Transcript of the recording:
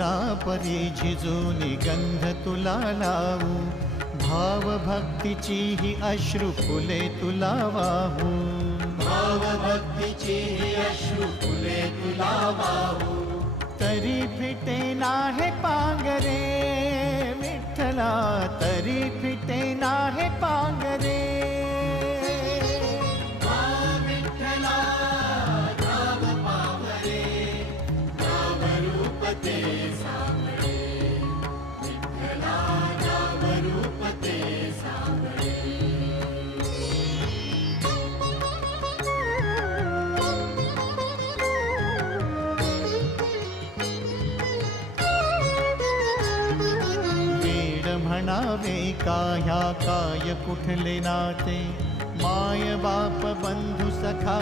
करुणा परी झिजूनी गंध तुला लावू, भाव भक्तीची ही अश्रु फुले तुला वाहू, भाव भक्तीची ही अश्रु फुले तुला वाहू, तरी फिटे नाहे पांगरे विठ्ठला, तरी फिटे नाहे पांगरे। विठ्ठला नाम पावरे, नाम रूप ते सांगळे, विठ्ठला नाम रूप ते सांगळे। म्हणावे काह्या काय कुठले नाते, माय बाप बंधु सखा